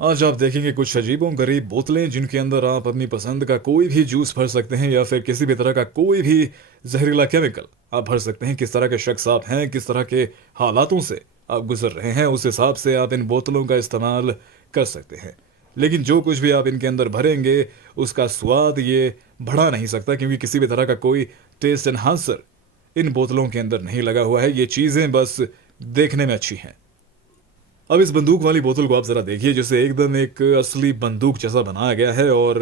आज आप देखेंगे कुछ अजीबों गरीब बोतलें जिनके अंदर आप अपनी पसंद का कोई भी जूस भर सकते हैं या फिर किसी भी तरह का कोई भी जहरीला केमिकल आप भर सकते हैं। किस तरह के शख्स आप हैं, किस तरह के हालातों से आप गुजर रहे हैं, उस हिसाब से आप इन बोतलों का इस्तेमाल कर सकते हैं। लेकिन जो कुछ भी आप इनके अंदर भरेंगे उसका स्वाद ये बढ़ा नहीं सकता, क्योंकि किसी भी तरह का कोई टेस्ट एनहांसर इन बोतलों के अंदर नहीं लगा हुआ है। ये चीज़ें बस देखने में अच्छी हैं। अब इस बंदूक वाली बोतल को आप जरा देखिए, जिसे एकदम एक असली बंदूक जैसा बनाया गया है। और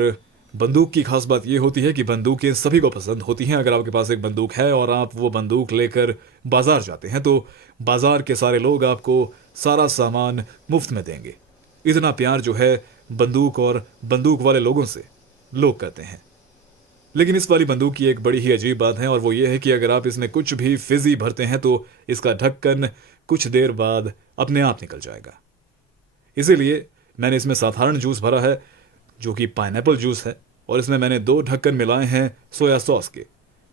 बंदूक की खास बात यह होती है कि बंदूकें सभी को पसंद होती हैं। अगर आपके पास एक बंदूक है और आप वो बंदूक लेकर बाजार जाते हैं तो बाजार के सारे लोग आपको सारा सामान मुफ्त में देंगे। इतना प्यार जो है बंदूक और बंदूक वाले लोगों से लोग करते हैं। लेकिन इस वाली बंदूक की एक बड़ी ही अजीब बात है, और वो ये है कि अगर आप इसमें कुछ भी फिजी भरते हैं तो इसका ढक्कन कुछ देर बाद अपने आप निकल जाएगा। इसीलिए मैंने इसमें साधारण जूस भरा है जो कि पाइनएप्पल जूस है, और इसमें मैंने 2 ढक्कन मिलाए हैं सोया सॉस के,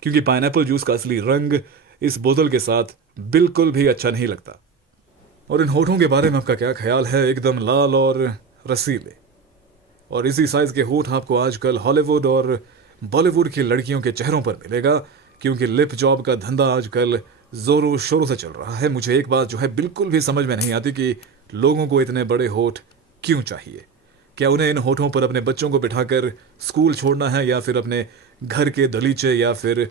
क्योंकि पाइनएप्पल जूस का असली रंग इस बोतल के साथ बिल्कुल भी अच्छा नहीं लगता। और इन होठों के बारे में आपका क्या ख्याल है? एकदम लाल और रसीले। और इसी साइज के होठ आपको आजकल हॉलीवुड और बॉलीवुड की लड़कियों के चेहरों पर मिलेगा, क्योंकि लिप जॉब का धंधा आजकल जोरों शोरों से चल रहा है। मुझे एक बात जो है बिल्कुल भी समझ में नहीं आती कि लोगों को इतने बड़े होठ क्यों चाहिए। क्या उन्हें इन होठों पर अपने बच्चों को बिठाकर स्कूल छोड़ना है, या फिर अपने घर के दलीचे या फिर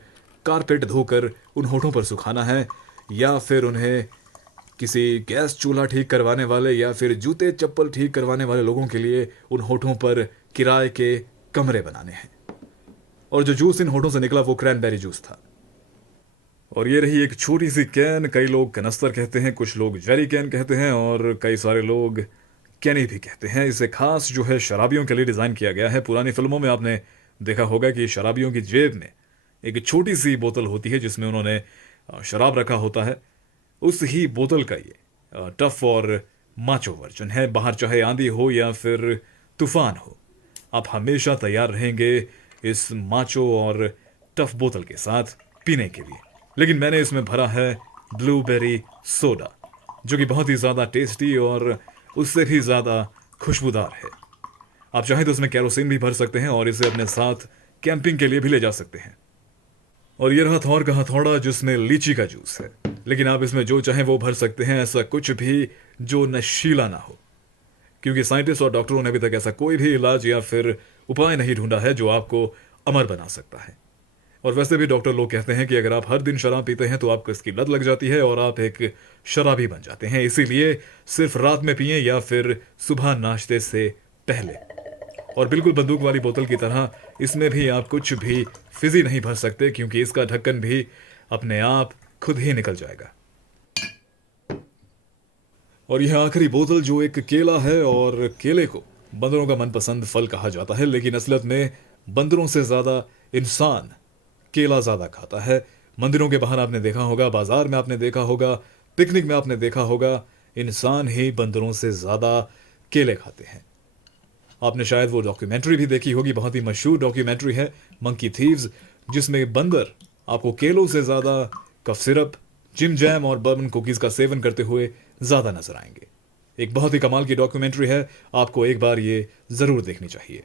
कारपेट धोकर उन होठों पर सुखाना है, या फिर उन्हें किसी गैस चूल्हा ठीक करवाने वाले या फिर जूते चप्पल ठीक करवाने वाले लोगों के लिए उन होठों पर किराए के कमरे बनाने हैं। और जो जूस इन होठों से निकला वो क्रैनबेरी जूस था। और ये रही एक छोटी सी कैन। कई लोग कनस्तर कहते हैं, कुछ लोग जेरी कैन कहते हैं, और कई सारे लोग कैनी भी कहते हैं। इसे खास जो है शराबियों के लिए डिज़ाइन किया गया है। पुरानी फिल्मों में आपने देखा होगा कि शराबियों की जेब में एक छोटी सी बोतल होती है जिसमें उन्होंने शराब रखा होता है। उस ही बोतल का ये टफ और माचो वर्जन है। बाहर चाहे आंधी हो या फिर तूफान हो, आप हमेशा तैयार रहेंगे इस माचो और टफ बोतल के साथ पीने के लिए। लेकिन मैंने इसमें भरा है ब्लूबेरी सोडा, जो कि बहुत ही ज़्यादा टेस्टी और उससे भी ज़्यादा खुशबूदार है। आप चाहें तो उसमें कैरोसिन भी भर सकते हैं और इसे अपने साथ कैंपिंग के लिए भी ले जा सकते हैं। और ये रहा थौर का हथौड़ा, जिसमें लीची का जूस है। लेकिन आप इसमें जो चाहें वो भर सकते हैं, ऐसा कुछ भी जो नशीला ना हो, क्योंकि साइंटिस्ट और डॉक्टरों ने अभी तक ऐसा कोई भी इलाज या फिर उपाय नहीं ढूंढा है जो आपको अमर बना सकता है। और वैसे भी डॉक्टर लोग कहते हैं कि अगर आप हर दिन शराब पीते हैं तो आपको इसकी लत लग जाती है और आप एक शराबी बन जाते हैं। इसीलिए सिर्फ रात में पिए या फिर सुबह नाश्ते से पहले। और बिल्कुल बंदूक वाली बोतल की तरह इसमें भी आप कुछ भी फिजी नहीं भर सकते, क्योंकि इसका ढक्कन भी अपने आप खुद ही निकल जाएगा। और यह आखिरी बोतल जो एक केला है, और केले को बंदरों का मनपसंद फल कहा जाता है, लेकिन असलियत में बंदरों से ज्यादा इंसान केला ज्यादा खाता है। मंदिरों के बाहर आपने देखा होगा, बाजार में आपने देखा होगा, पिकनिक में आपने देखा होगा, इंसान ही बंदरों से ज्यादा केले खाते हैं। आपने शायद वो डॉक्यूमेंट्री भी देखी होगी, बहुत ही मशहूर डॉक्यूमेंट्री है मंकी थीव्स, जिसमें बंदर आपको केलों से ज्यादा कफ सिरप, जिम जैम और बर्बन कुकीज का सेवन करते हुए ज्यादा नजर आएंगे। एक बहुत ही कमाल की डॉक्यूमेंट्री है, आपको एक बार ये जरूर देखनी चाहिए।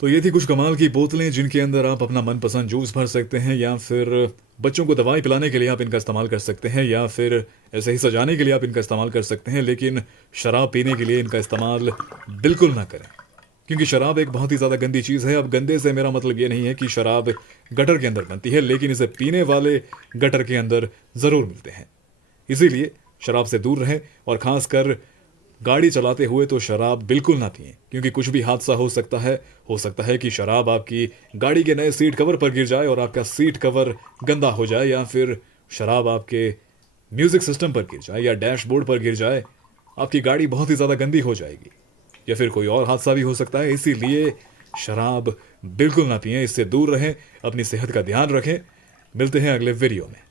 तो ये थी कुछ कमाल की बोतलें जिनके अंदर आप अपना मनपसंद जूस भर सकते हैं, या फिर बच्चों को दवाई पिलाने के लिए आप इनका इस्तेमाल कर सकते हैं, या फिर ऐसे ही सजाने के लिए आप इनका इस्तेमाल कर सकते हैं। लेकिन शराब पीने के लिए इनका इस्तेमाल बिल्कुल ना करें, क्योंकि शराब एक बहुत ही ज़्यादा गंदी चीज़ है। अब गंदे से मेरा मतलब ये नहीं है कि शराब गटर के अंदर बनती है, लेकिन इसे पीने वाले गटर के अंदर ज़रूर मिलते हैं। इसीलिए शराब से दूर रहें, और ख़ासकर गाड़ी चलाते हुए तो शराब बिल्कुल ना पिएं, क्योंकि कुछ भी हादसा हो सकता है। हो सकता है कि शराब आपकी गाड़ी के नए सीट कवर पर गिर जाए और आपका सीट कवर गंदा हो जाए, या फिर शराब आपके म्यूजिक सिस्टम पर गिर जाए या डैशबोर्ड पर गिर जाए, आपकी गाड़ी बहुत ही ज़्यादा गंदी हो जाएगी, या फिर कोई और हादसा भी हो सकता है। इसीलिए शराब बिल्कुल ना पिएं, इससे दूर रहें, अपनी सेहत का ध्यान रखें। मिलते हैं अगले वीडियो में।